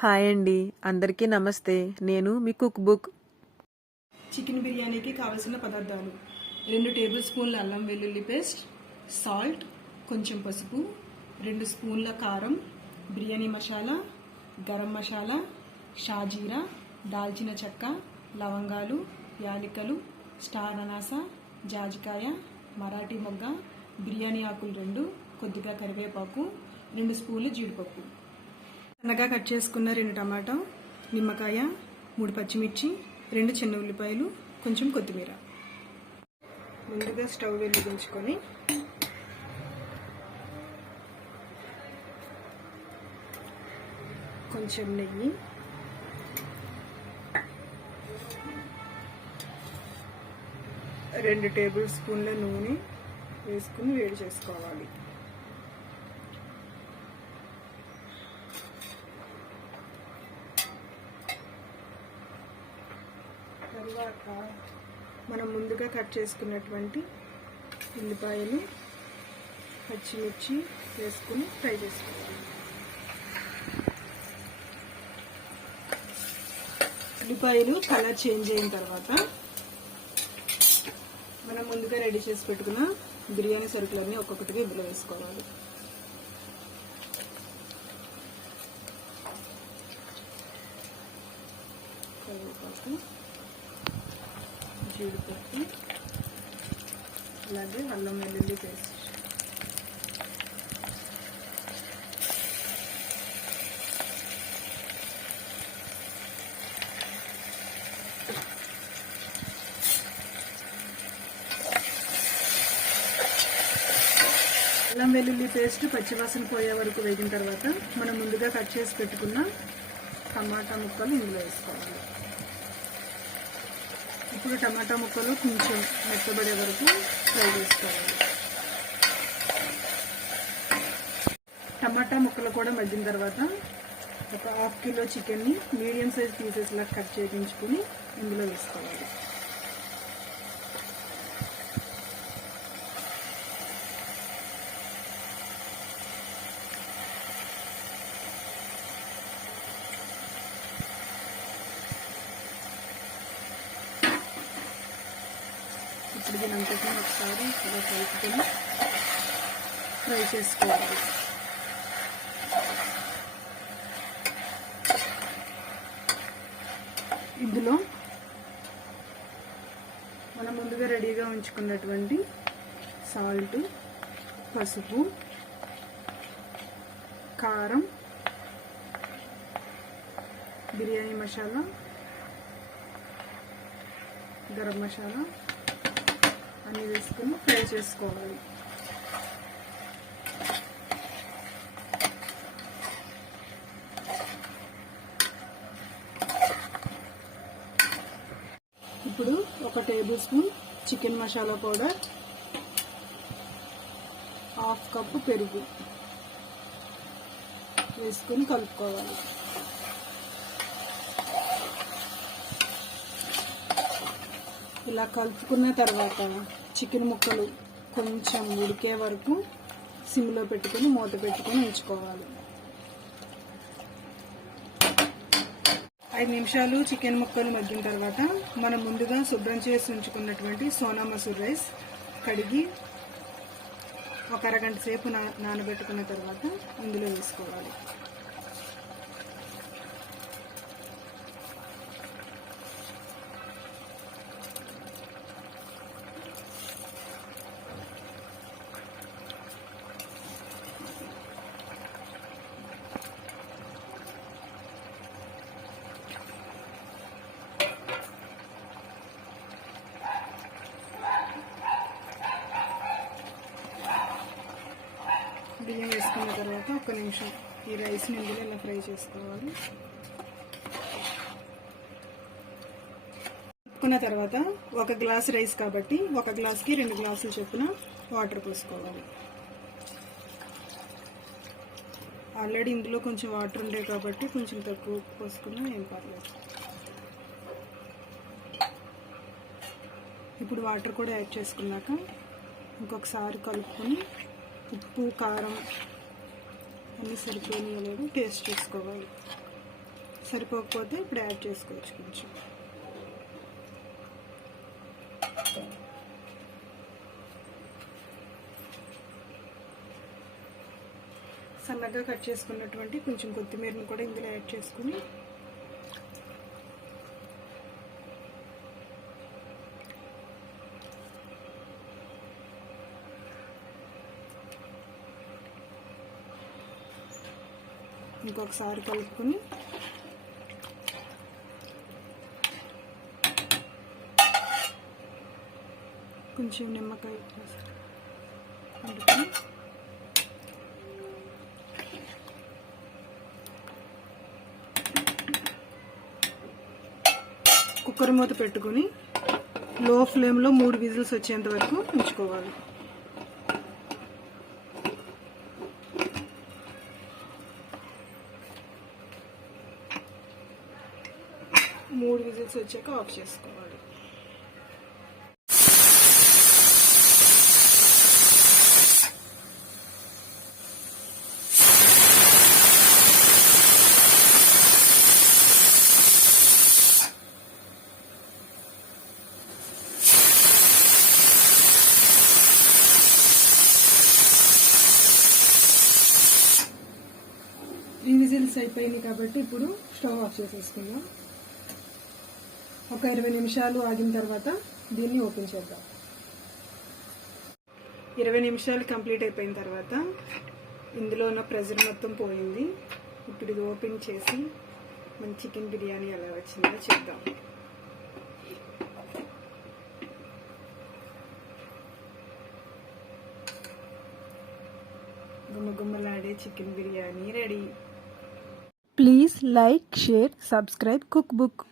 Hi అండి, అందరికీ నమస్తే. నేను మీ కుక్ బుక్. చికెన్ బిర్యానీకి కావలసిన పదార్థాలు: 2 టేబుల్ స్పూన్ల అల్లం వెల్లుల్లి పేస్ట్, సాల్ట్, కొంచెం పసుపు, 2 స్పూన్ల కారం, బిర్యానీ మసాలా, గరం మసాలా, షాజీరా, దాల్చిన చెక్క, లవంగాలు, యాలకులు, స్టార్ అనాస, జాజికాయ, మరాఠీ మొగ్గ, బిర్యానీ ఆకులు 2, కొద్దిగా కరివేపాకు, 2 స్పూన్లు జీడిపప్పు. సన్నగా కట్ చేసుకున్న 2 టమాటా, నిమ్మకాయ, 3 పచ్చిమిర్చి, 2 చిన్న ఉల్లిపాయలు, కొంచెం కొత్తిమీర. ముందుగా స్టవ్ వెలిగించుకొని కొంచెం నెయ్యి, రెండు టేబుల్ స్పూన్ల నూనె వేసుకుని వేడి చేసుకోవాలి. తర్వాత మనం ముందుగా కట్ చేసుకున్నటువంటి ఉల్లిపాయలు, పచ్చిమిర్చి వేసుకుని ఫ్రై చేసుకోవాలి. ఉల్లిపాయలు కలర్ చేంజ్ అయిన తర్వాత మనం ముందుగా రెడీ చేసి పెట్టుకున్న బిర్యానీ సరుకులన్నీ ఒక్కొక్కటిగా ఇందులో వేసుకోవాలి. కరివేపాకు, జీడిపప్పు, అలాగే అల్లం వెల్లుల్లి పేస్ట్. అల్లం వెల్లుల్లి పేస్ట్ పచ్చివాసన పోయే వరకు వేగిన తర్వాత మనం ముందుగా కట్ చేసి పెట్టుకున్న టమాటా ముక్కలు ఇందులో వేసుకోవాలి. ఇప్పుడు టమాటా ముక్కలు కొంచెం మెత్తబడే వరకు ఫ్రై చేసుకోవాలి. టమాటా ముక్కలు కూడా మగ్గిన తర్వాత ఒక 1/2 కిలో చికెన్ని మీడియం సైజ్ పీసెస్లా కట్ చేయించుకుని ఇందులో వేసుకోవాలి. ఇప్పుడు దీనంతటిని ఒకసారి ఇలా కలుపుకొని ఫ్రై చేసుకోవాలి. ఇందులో మనం ముందుగా రెడీగా ఉంచుకున్నటువంటి సాల్ట్, పసుపు, కారం, బిర్యానీ మసాలా, గరం మసాలా అన్నీ వేసుకుని ఫ్రై చేసుకోవాలి. ఇప్పుడు 1 table spoon chicken masala powder, 1/2 cup పెరుగు వేసుకుని కలుపుకోవాలి. ఇలా కలుపుకున్న తర్వాత చికెన్ ముక్కలు కొంచెం ఉడికే వరకు సిమ్లో పెట్టుకొని మూత పెట్టుకొని ఉంచుకోవాలి. 5 నిమిషాలు చికెన్ ముక్కలు మగ్గిన తర్వాత మనం ముందుగా శుభ్రం చేసి ఉంచుకున్నటువంటి సోనా మసూర్ రైస్ కడిగి ఒక అరగంట సేపు నానబెట్టుకున్న తర్వాత ఇందులో వేసుకోవాలి. బియ్యం వేసుకున్న తర్వాత 1 నిమిషం ఈ రైస్ని ఇందులో ఇలా ఫ్రై చేసుకోవాలి. కలుపుకున్న తర్వాత 1 గ్లాస్ రైస్ కాబట్టి 1 గ్లాస్కి 2 గ్లాసులు చొప్పున వాటర్ పోసుకోవాలి. ఆల్రెడీ ఇందులో కొంచెం వాటర్ ఉండే కాబట్టి కొంచెం తక్కువ పోసుకున్నా ఏం పర్లేదు. ఇప్పుడు వాటర్ కూడా యాడ్ చేసుకున్నాక ఇంకొకసారి కలుపుకొని ఉప్పు, కారం అన్నీ సరిపోయినాయో లేదో టేస్ట్ చేసుకోవాలి. సరిపోకపోతే ఇప్పుడు యాడ్ చేసుకోవచ్చు కొంచెం. సన్నగా కట్ చేసుకున్నటువంటి కొంచెం కొత్తిమీరని కూడా ఇందులో యాడ్ చేసుకుని ఇంకొకసారి కలుపుకొని కొంచెం నిమ్మకాయ వండుకొని కుక్కర్ మూత పెట్టుకొని లో ఫ్లేమ్లో 3 విజిల్స్ వచ్చేంత వరకు ఉంచుకోవాలి. 3 విజిల్స్ వచ్చాక ఆఫ్ చేసుకోవాలి. విజిల్స్ అయిపోయింది కాబట్టి ఇప్పుడు స్టవ్ ఆఫ్ చేసేసుకుందాం. ఒక 20 నిమిషాలు ఆగిన తర్వాత దీన్ని ఓపెన్ చేద్దాం. 20 నిమిషాలు కంప్లీట్ అయిపోయిన తర్వాత ఇందులో ఉన్న ప్రెజర్ మొత్తం పోయింది. ఇప్పుడు ఇది ఓపెన్ చేసి మన చికెన్ బిర్యానీ ఎలా వచ్చిందో చూద్దాం. గుమ్మగుమ్మలాడే chicken biryani ready. Please like, share, subscribe cook book.